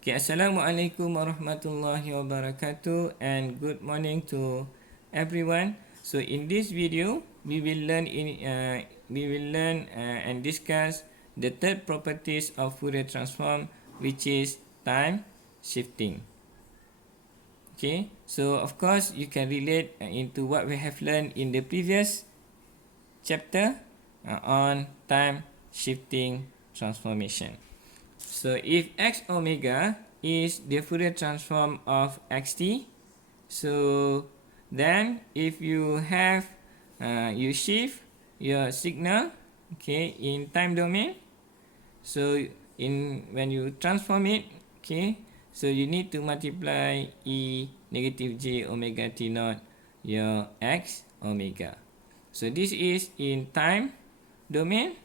Okay, Assalamualaikum warahmatullahi wabarakatuh and good morning to everyone. So in this video, we will learn and discuss the third properties of Fourier transform, which is time shifting. Okay, so of course you can relate into what we have learned in the previous chapter on time shifting transformation. So if x omega is the Fourier transform of xt, so then if you have you shift your signal, okay, in time domain, so in when you transform it, okay, so you need to multiply e negative j omega t naught your x omega. So this is in time domain.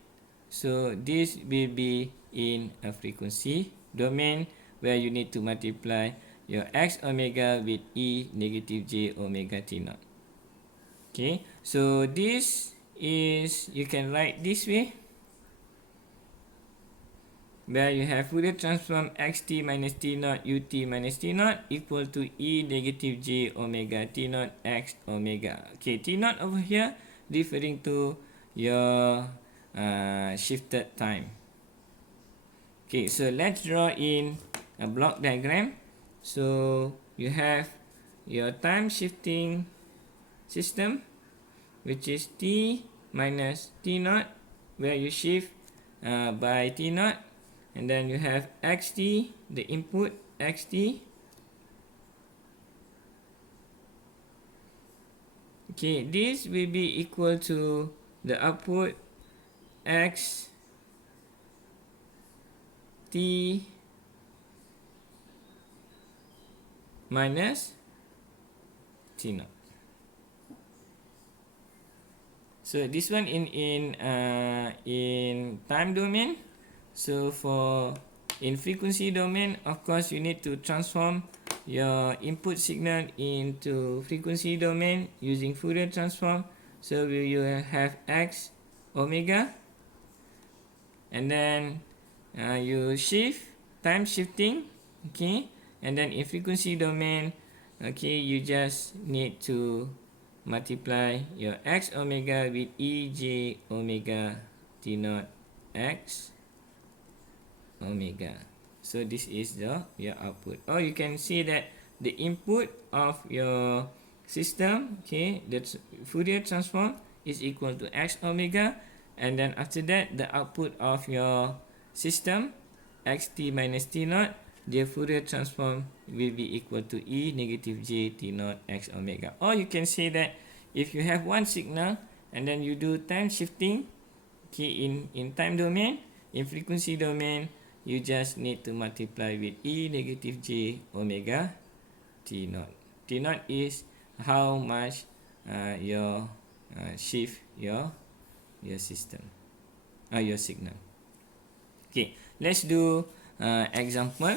So this will be in a frequency domain where you need to multiply your x omega with e negative j omega t naught. Okay, so this is, you can write this way, where you have Fourier transform xt minus t naught ut minus t naught equal to e negative j omega t naught x omega. Okay, t naught over here referring to your shifted time. Okay, so let's draw in a block diagram. So you have your time shifting system, which is t minus t naught, where you shift by t naught, and then you have xt, the input xt. Okay, this will be equal to the output x t minus t naught. So this one in time domain. So for in frequency domain, of course you need to transform your input signal into frequency domain using Fourier transform. So you have x omega, and then you shift time shifting, okay, and then in frequency domain, okay, you just need to multiply your x omega with e j omega t naught x omega. So this is your output. Or you can see that the input of your system, okay, the Fourier transform is equal to x omega, and then after that the output of your system xt minus t naught, the Fourier transform will be equal to e negative j t naught x omega. Or you can say that if you have one signal and then you do time shifting, okay, in time domain, in frequency domain, you just need to multiply with e negative j omega t naught. T naught is how much your shift your system, your signal. Okay, let's do example.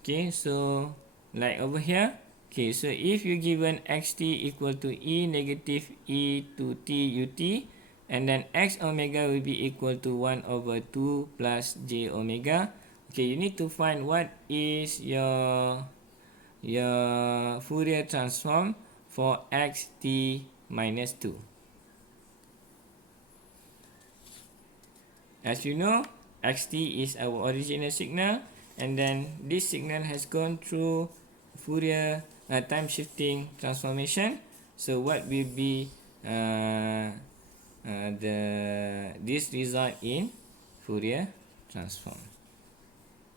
Okay, so like over here. Okay, so if you given xt equal to e negative e to t ut, and then x omega will be equal to 1 over 2 plus j omega. Okay, you need to find what is your Fourier transform for xt minus 2. As you know, xt is our original signal, and then this signal has gone through Fourier time shifting transformation. So what will be this result in Fourier transform?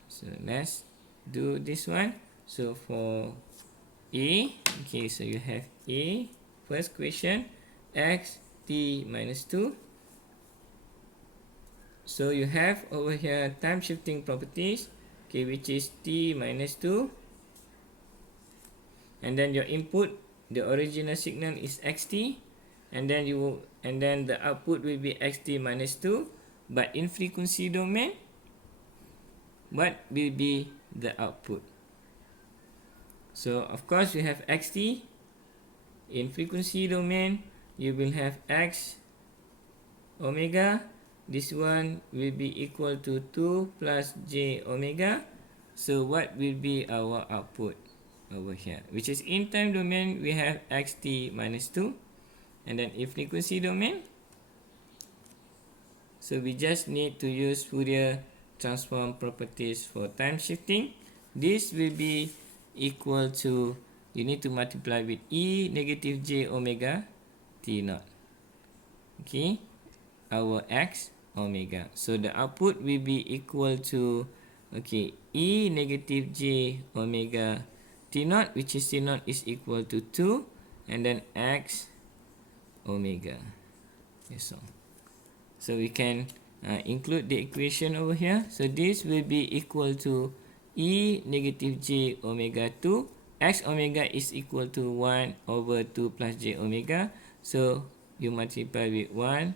So let's do this one. So for a, okay, so you have a, first question, x t minus 2. So you have over here time shifting properties, okay, which is t minus 2, and then your input, the original signal is xt, and then the output will be xt minus 2. But in frequency domain, what will be the output? So of course you have xt. In frequency domain, you will have x omega this one will be equal to 2 plus j omega. So what will be our output over here? Which is in time domain, we have xt minus 2. And then in frequency domain, so we just need to use Fourier transform properties for time shifting. This will be equal to, you need to multiply with e negative j omega t naught. Okay, our x omega. So the output will be equal to, okay, e negative j omega t naught, which is t naught is equal to 2, and then x omega. Yes, so we can include the equation over here. So this will be equal to e negative j omega 2. X omega is equal to 1 over 2 plus j omega. So you multiply with 1,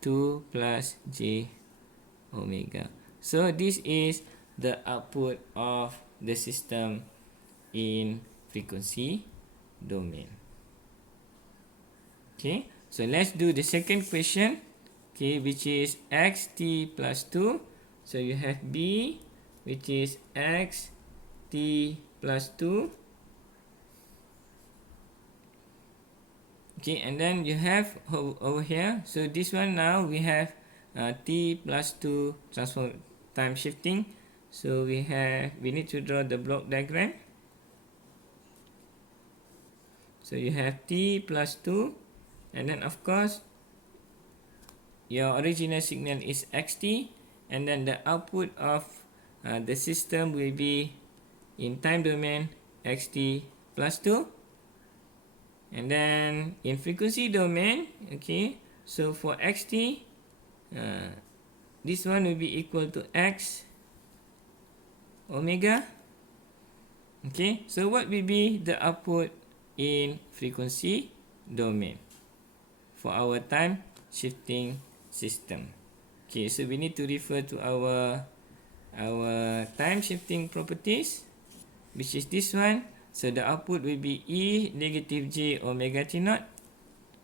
2 plus j omega. So this is the output of the system in frequency domain. Okay, so let's do the second question. Okay, which is xt plus 2. So you have b, which is xt plus 2. Okay, and then you have over here, so this one now we have t plus 2 transform time shifting. So we need to draw the block diagram. So you have t plus 2, and then of course your original signal is xt, and then the output of the system will be in time domain xt plus 2, and then in frequency domain, okay, so for xt, this one will be equal to x omega. Okay, so what will be the output in frequency domain for our time shifting system? Okay, so we need to refer to our time shifting properties, which is this one. So the output will be e negative j omega t naught.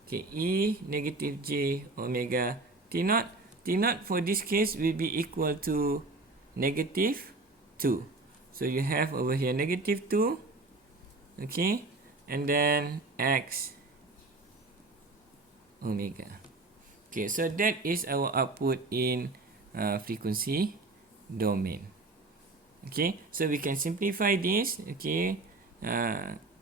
Okay, e negative j omega t naught. T naught for this case will be equal to negative 2. So you have over here negative 2. Okay, and then x omega. Okay, so that is our output in frequency domain. Okay, so we can simplify this. Okay,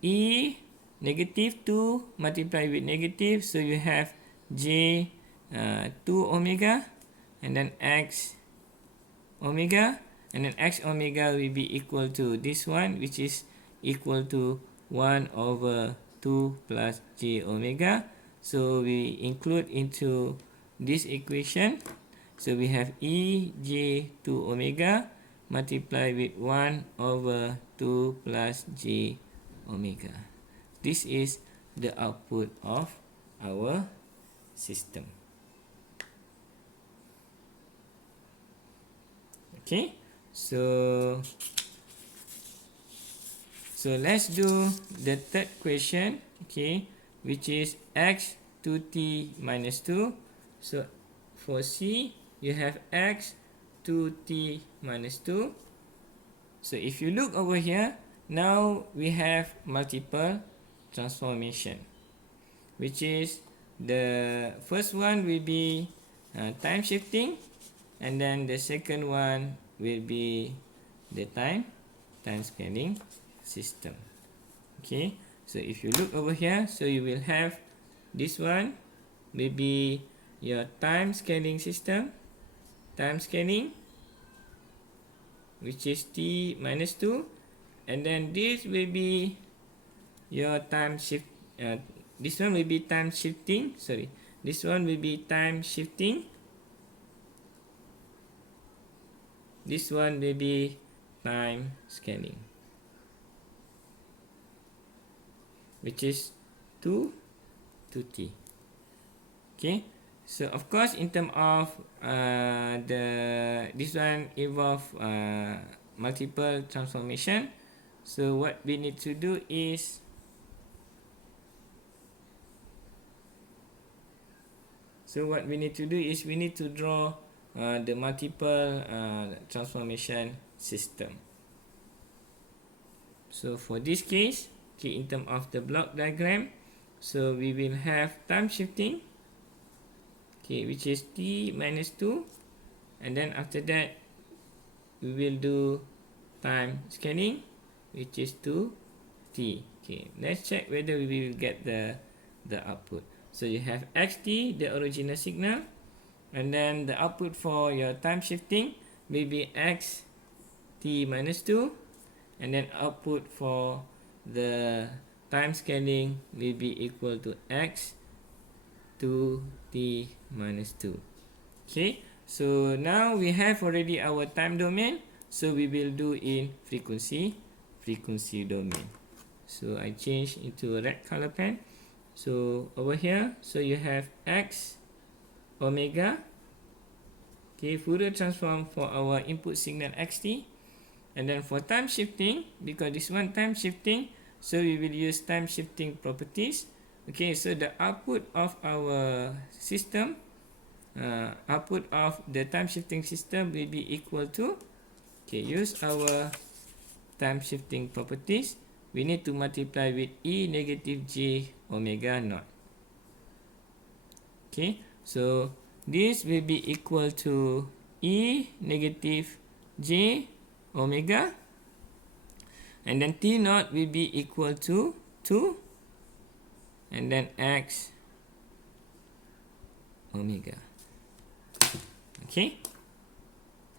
e negative 2 multiplied with negative, so you have j 2 omega, and then x omega, and then x omega will be equal to this one, which is equal to 1 over 2 plus j omega. So we include into this equation. So we have e j 2 omega multiply with 1 over 2 plus j omega. This is the output of our system. Okay, so let's do the third question, okay, which is x 2t minus 2. So for c, you have x 2t minus 2. So if you look over here, now we have multiple transformation, which is the first one will be time shifting, and then the second one will be the time scaling system. Okay, so if you look over here, so you will have this one will be your time scaling system, time scaling, which is t minus 2, and then this will be your time shift, this one will be time shifting, sorry, this one will be time shifting, this one will be time scaling, which is 2t. Okay, so of course in terms of this one involve multiple transformation. So what we need to do is So what we need to do is we need to draw the multiple transformation system. So for this case, okay, in terms of the block diagram, so we will have time shifting, okay, which is t minus 2, and then after that we will do time scaling, which is 2t. Okay, let's check whether we will get the output. So you have xt, the original signal, and then the output for your time shifting will be xt minus 2, and then output for the time scaling will be equal to x 2t minus 2. Okay, so now we have already our time domain, so we will do in frequency domain. So I change into a red color pen. So over here, so you have x omega, okay, Fourier transform for our input signal xt, and then for time shifting, because this one time shifting, so we will use time shifting properties. Okay, so the output of our system, output of the time shifting system will be equal to, okay, use our time shifting properties, we need to multiply with e negative j omega naught. Okay, so this will be equal to e negative j omega, and then t naught will be equal to 2, and then x omega. Okay,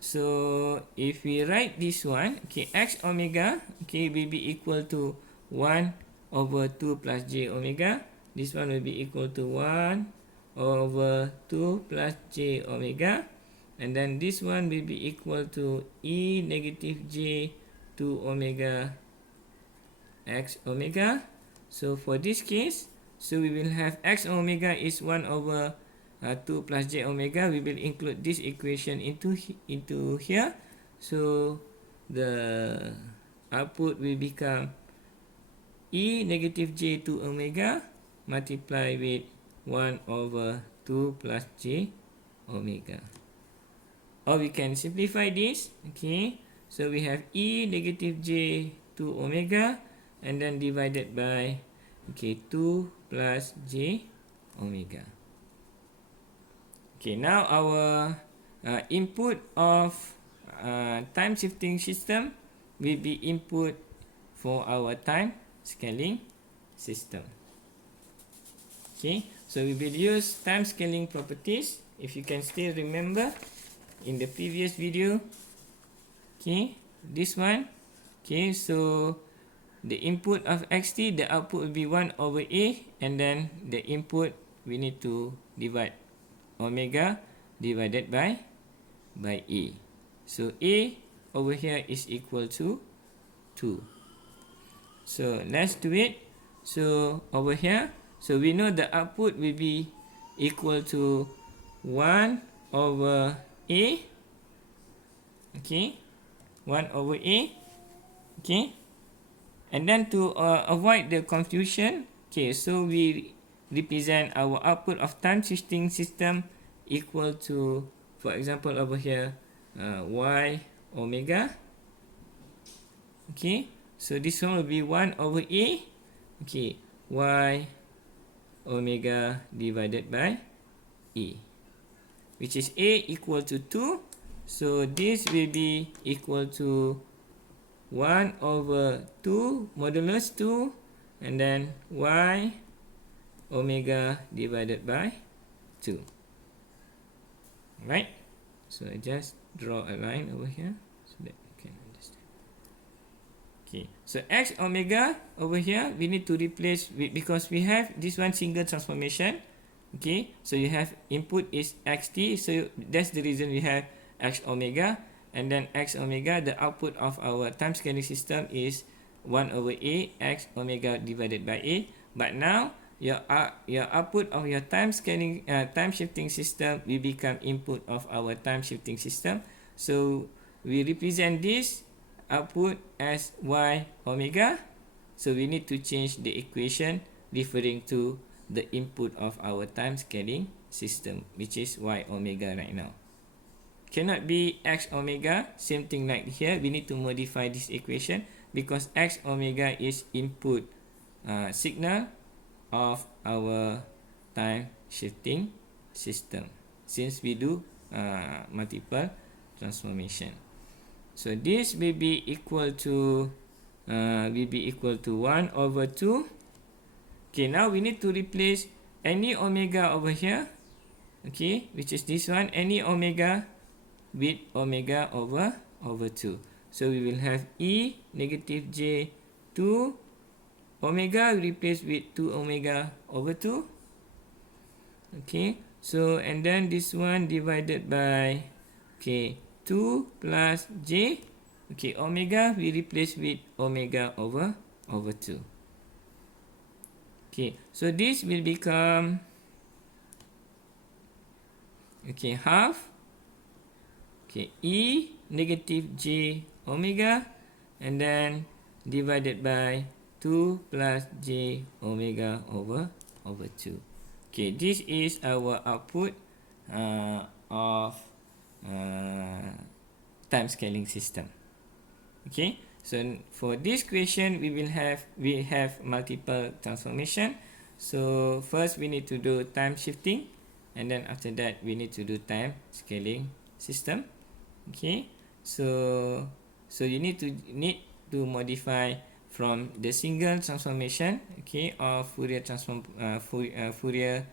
so if we write this one, okay, x omega, okay, will be equal to 1 over 2 plus j omega. This one will be equal to 1 over 2 plus j omega, and then this one will be equal to e negative j 2 omega x omega. So for this case, so we will have x omega is 1 over 2 plus j omega. We will include this equation into here. So the output will become e negative j 2 omega multiply with 1 over 2 plus j omega. Or we can simplify this. Okay, so we have e negative j 2 omega and then divided by, okay, 2 plus j omega. Okay, now our input of time shifting system will be input for our time scaling system. Okay, so we will use time scaling properties. If you can still remember in the previous video, okay, this one, okay, so the input of xt, the output will be 1 over a, and then the input we need to divide omega divided by a. So a over here is equal to 2. So let's do it. So over here, so we know the output will be equal to 1 over a, okay, 1 over a, okay, and then to avoid the confusion, okay, so we represent our output of time shifting system equal to, for example, over here, y omega. Okay, so this one will be 1 over a, okay, y omega divided by a, which is a equal to 2. So this will be equal to 1 over 2 modulus 2, and then y omega divided by 2. Right? So I just draw a line over here so that you can understand. Okay, so x omega over here we need to replace with, because we have this one single transformation. Okay, so you have input is xt, so that's the reason we have x omega, and then x omega, the output of our time scaling system is 1 over a x omega divided by a. But now your output of your time scaling time shifting system will become input of our time shifting system. So we represent this output as y omega. So we need to change the equation referring to the input of our time scaling system, which is y omega right now. Cannot be x omega, same thing like here. We need to modify this equation because x omega is input signal of our time shifting system, since we do multiple transformation. So this will be equal to 1 over 2. Okay, now we need to replace any omega over here, okay, which is this one, any omega with omega over 2. So we will have e negative j 2 omega replaced with 2 omega over 2. Okay, so and then this one divided by, okay, 2 plus j, okay, omega we replace with omega over 2. Okay, so this will become, okay, half, okay, e negative j omega, and then divided by 2 plus j omega over 2. Okay, this is our output of time scaling system. Okay, so for this question we have multiple transformation. So first we need to do time shifting, and then after that we need to do time scaling system. Okay, so you need to modify from the single transformation, okay, of Fourier transform Fourier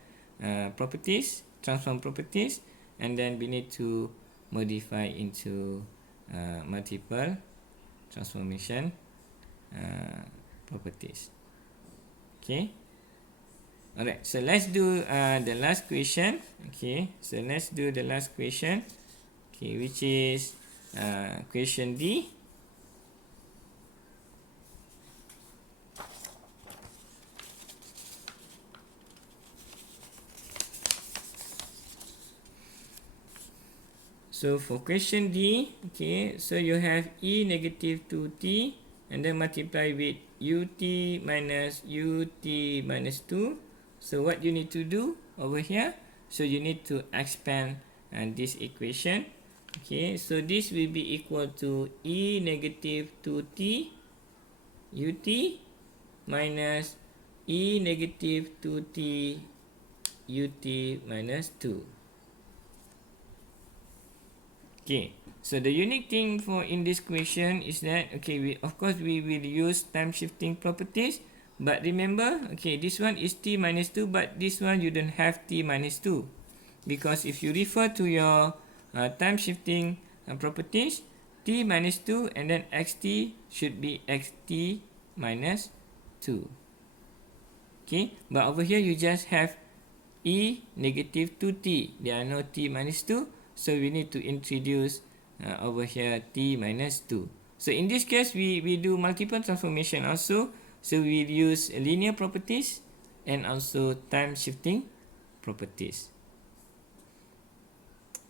properties, transform properties, and then we need to modify into multiple transformation properties. Okay, alright, so let's do the last question. Okay, so let's do the last question, okay, which is question D. So for question D, okay, so you have e negative 2t and then multiply with ut minus 2. So what you need to do over here, so you need to expand this equation. Okay, so this will be equal to e negative 2t ut minus e negative 2t ut minus 2. Okay, so the unique thing for in this question is that, okay, we will use time shifting properties, but remember, okay, this one is t minus 2, but this one you don't have t minus 2, because if you refer to your time shifting properties, t minus 2 and then xt should be xt minus 2. Okay, but over here you just have e negative 2t, there are no t minus 2. So we need to introduce over here t minus 2. So in this case, we do multiple transformation also. So we use linear properties and also time shifting properties.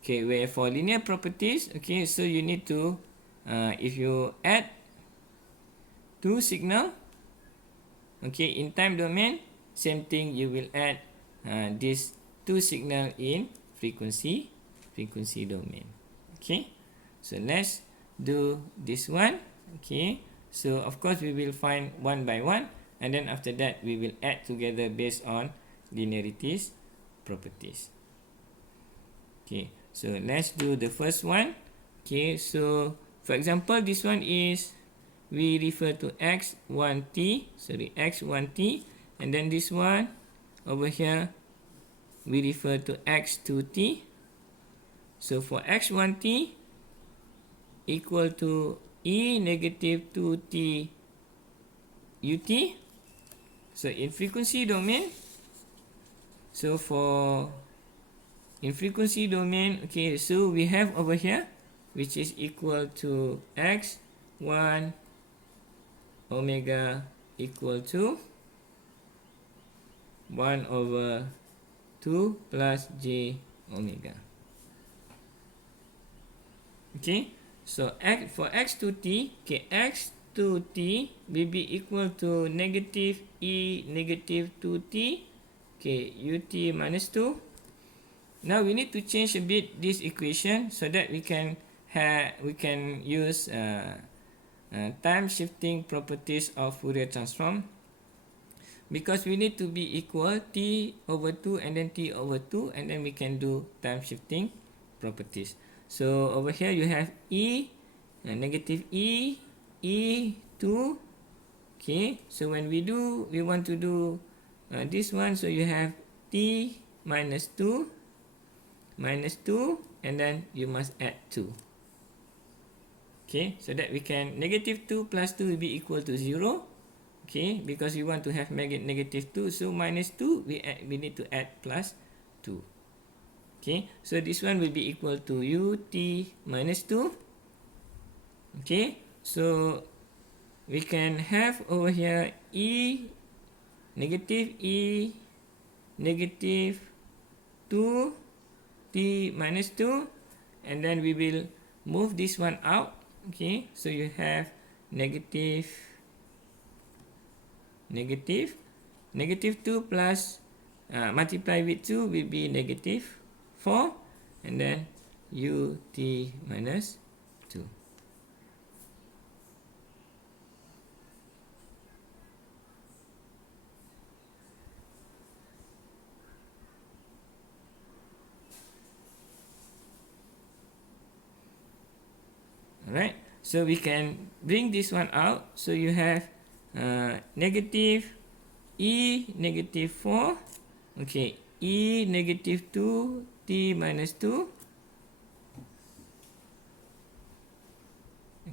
Okay, where for linear properties, okay, so you need to, if you add two signal, okay, in time domain, same thing, you will add this two signal in frequency domain. Okay, so let's do this one. Okay, so of course we will find one by one, and then after that we will add together based on linearities properties. Okay, so let's do the first one. Okay, so for example, this one is, we refer to x1t, and then this one over here we refer to x2t. So for x1t equal to e negative 2t ut. So in frequency domain, so for in frequency domain, okay, so we have over here, which is equal to x1 omega equal to 1 over 2 plus j omega. Okay, so for x2t, okay, x2t will be equal to negative e negative 2t, okay, ut minus 2. now we need to change a bit this equation so that we can use time shifting properties of Fourier transform, because we need to be equal t over 2 and then t over 2, and then we can do time shifting properties. So over here you have e, negative e, e2. Okay, so when we want to do this one, so you have t minus 2, and then you must add 2. Okay, so that we can, negative 2 plus 2 will be equal to 0. Okay, because we want to have negative 2, so minus 2 we need to add plus 2. Okay, so this one will be equal to ut minus 2. Okay, so we can have over here e negative 2 t minus 2, and then we will move this one out. Okay, so you have negative 2 plus multiply with 2 will be negative 4, and then ut minus 2. Alright, so we can bring this one out. So you have negative e negative 4, okay, e negative 2 t minus 2,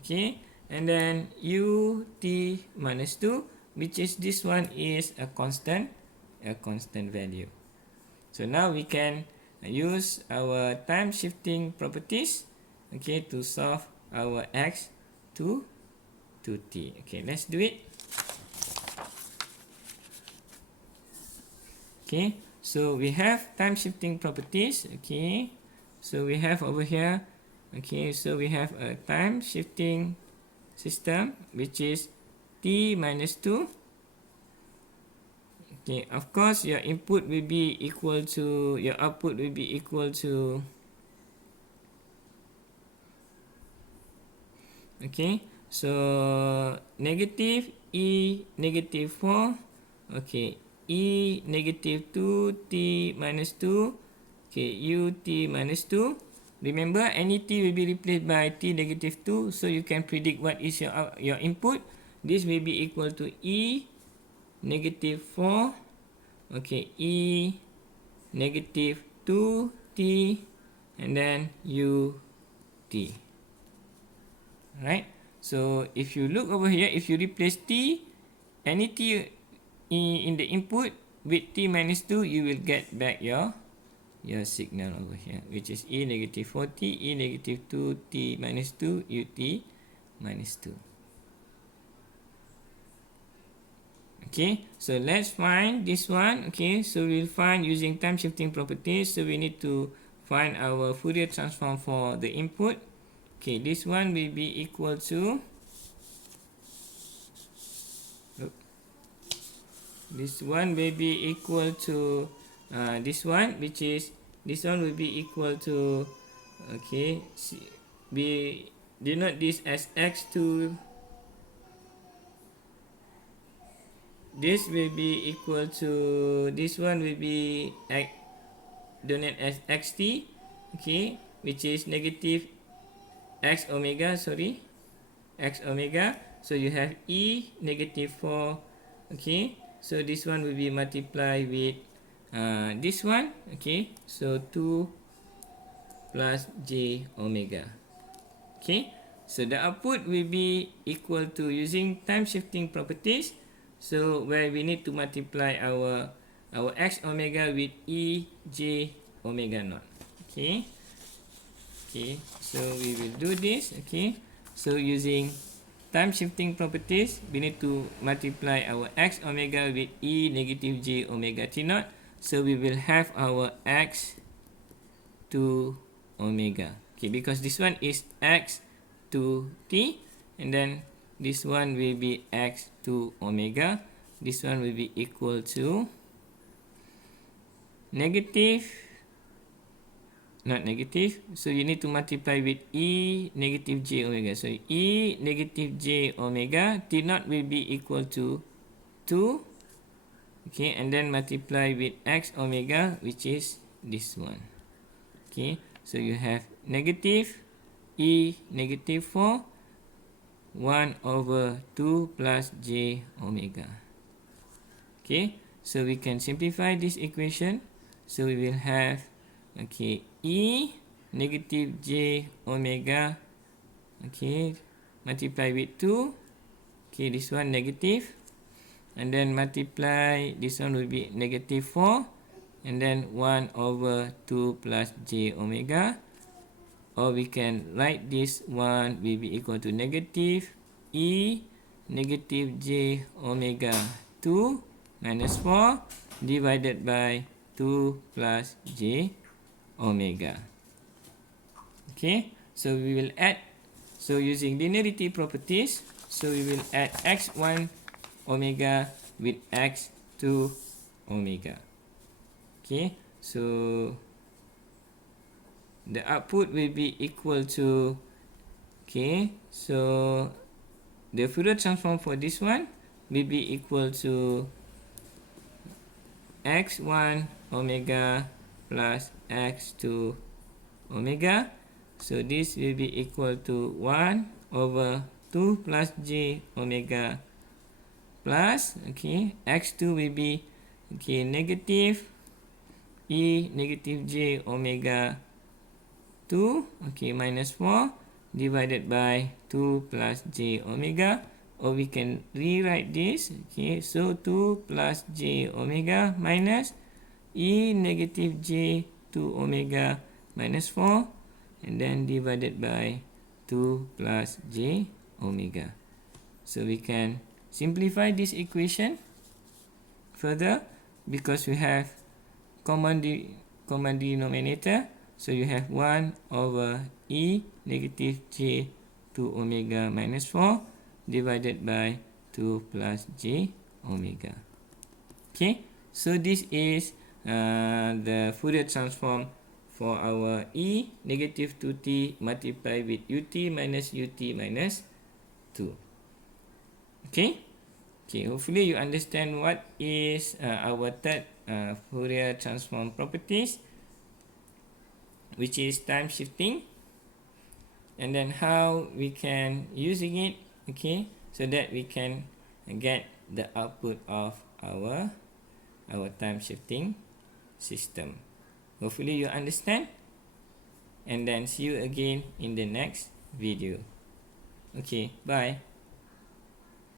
okay, and then ut minus 2, which is this one is a constant value. So now we can use our time shifting properties, okay, to solve our x to t. Okay, let's do it. Okay, so we have time shifting properties. Okay, so we have over here, okay, so we have a time shifting system which is t minus 2. Okay, of course your input will be equal to, your output will be equal to, okay, so negative e negative 4, okay, e negative 2 t minus 2, okay, ut minus 2. Remember, any t will be replaced by t negative 2, so you can predict what is your input. This will be equal to e negative 4, okay, e negative 2 t, and then ut. Right, so if you look over here, if you replace t, any t in the input with t minus 2, you will get back your signal over here, which is e negative 4t, e negative 2t minus 2, ut minus 2. Okay, so let's find this one. Okay, so we'll find using time shifting properties. So we need to find our Fourier transform for the input. Okay, this one will be equal to, this one will be equal to this one, which is, this one will be equal to, okay, we denote this as x2, this will be equal to, this one will be denoted as xt, okay, which is negative x omega, x omega. So you have e negative 4, okay, so this one will be multiplied with this one, okay, so 2 plus j omega. Okay, so the output will be equal to, using time shifting properties, so where we need to multiply our x omega with e j omega naught. Okay, so we will do this. Okay, so using time shifting properties, we need to multiply our x omega with e negative j omega t naught. So we will have our x to omega. Okay, because this one is x to t, and then this one will be x to omega. This one will be equal to negative not negative. So you need to multiply with E negative j omega. So E negative j omega T naught will be equal to 2. Okay, and then multiply with X omega, which is this one. Okay, so you have negative E negative 4 1 over 2 plus j omega. Okay, so we can simplify this equation. So we will have, okay, E negative j omega, okay, multiply with 2. Okay, this one negative, and then multiply, this one will be negative 4, and then 1 over 2 plus j omega. Or we can write this one will be equal to negative E negative j omega 2 minus 4 divided by 2 plus j omega. Okay, so we will add, so using linearity properties, so we will add x1 omega with x2 omega. Okay, so the output will be equal to, okay, so the Fourier transform for this one will be equal to x1 omega plus x2 omega. So this will be equal to 1 over 2 plus j omega plus, okay, x2 will be, okay, negative E negative j omega 2, okay, minus 4 divided by 2 plus j omega, or we can rewrite this, okay, so 2 plus j omega minus E negative j 2 omega minus 4, and then divided by 2 plus j omega. So we can simplify this equation further because we have common denominator. So you have 1 over E negative j 2 omega minus 4 divided by 2 plus j omega. Okay, so this is the Fourier transform for our E negative 2t multiplied with ut minus 2. Okay, hopefully you understand what is our third Fourier transform properties, which is time shifting, and then how we can using it, okay, so that we can get the output of our time shifting system. Hopefully you understand, and then see you again in the next video. Okay, bye.